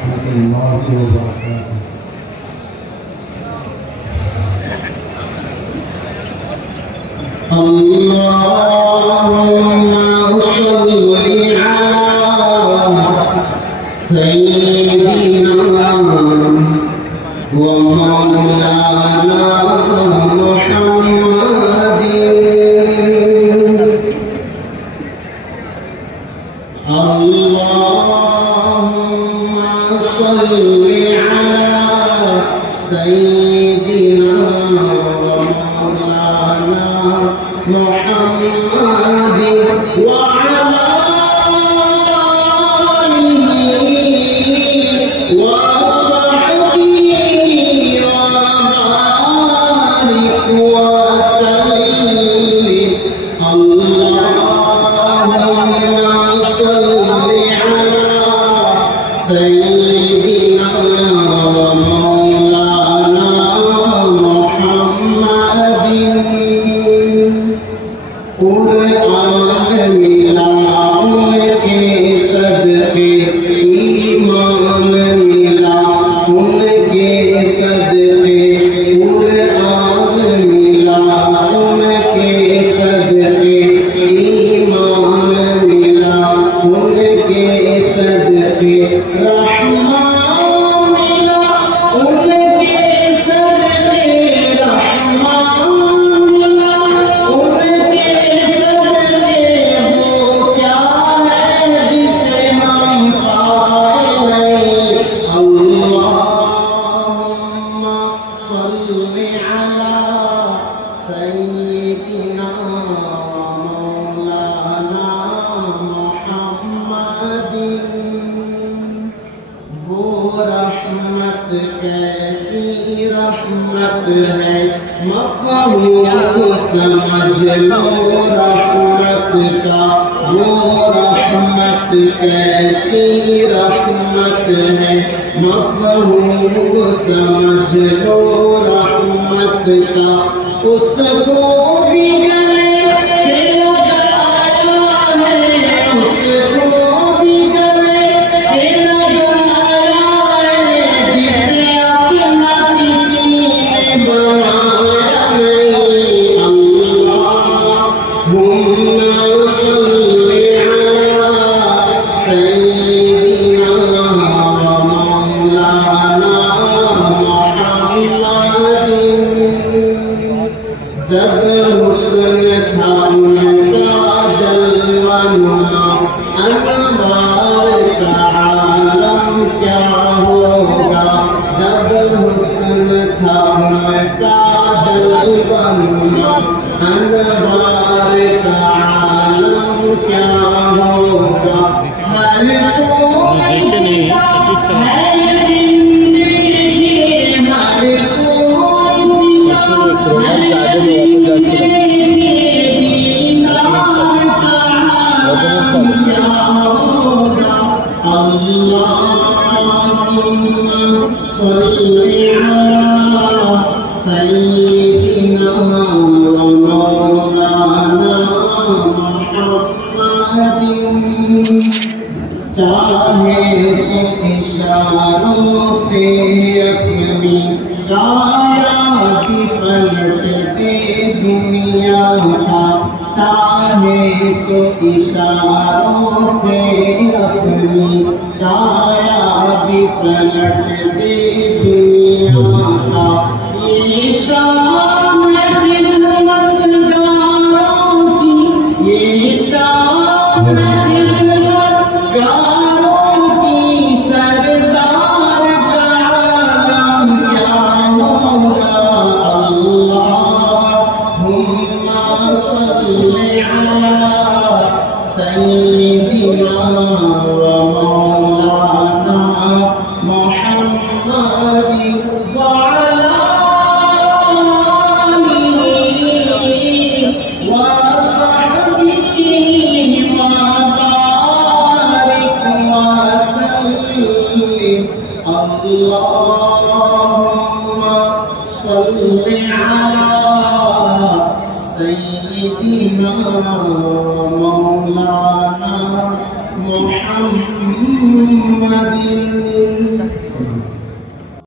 रहमतुल्लाहि व बरकातुहू। अल्लाहुम्मा सल्लि अला सय्यिदिना व मौलाना मुहम्मदिन। अल्लाहुम्मा सल्लि अला सय्यिदिना व मौलाना मुहम्मदिन व अला आलिहि व सहबिहि व बारिक व सल्लिम। अल्लाहुम्मा सल्लि अला सय्यिदिना व मौलाना मुहम्मदिन। कुरान मिला उनके सदके, ईमान मिला उनके सदके, कुरान मिला उनके सदके, ईमान मिला उनके सदके, रहमान मिला उनके सदके, रहमान मिला उनके सदके। वो क्या है जिसे हम पाए नहीं। अल्लाहुम्मा सल्लि अला सय्यिदिना व मौलाना मुहम्मदिन। वो रहमत कैसी रहमत है, मफ़हूम समझ लो रहमत का। वो रहमत कैसी रहमत है, मफ़हूम समझ लो रहमत का। उसको भी गले से लगाया है, उसको भी गले से लगाया है, जिसे अपना किसी ने बनाया नहीं। अल्लाहुम्मा सल्लि अला सय्यिदिना व मौलाना मुहम्मदिन। जब हुस्न था उनका जलवानुमा, अनवार का आलम क्या होगा। जब हुस्न था उनका जलवानुमा, अनवार का आलम क्या होगा। हर कोई देखे नहीं है है जिंदगी, हर कोई प्रोग्राम से आगे में वापस जाके अल्लाहुम्मा सल्लि अला सय्यिदिना व मौलाना मुहम्मदिन। चाहे तो इशारों से अपनी काया भी पलट दे दुनिया का। चाहे तो इशारों से अपनी काया भी पलट दे दुनिया का। ये शान है खिदमतगारों की, ये शान है खिदमतगारों की। सरदार का आलम क्या होगा। अल्लाहुम्मा सल्लि अला सय्यिदिना व मौलाना मुहम्मदिन व अला आलिहि व सहबिहि व बारिक व सल्लिम। अल्लाहुम्मा सल्लि अला सय्यिदिना मौलाना मुहम्मदिन।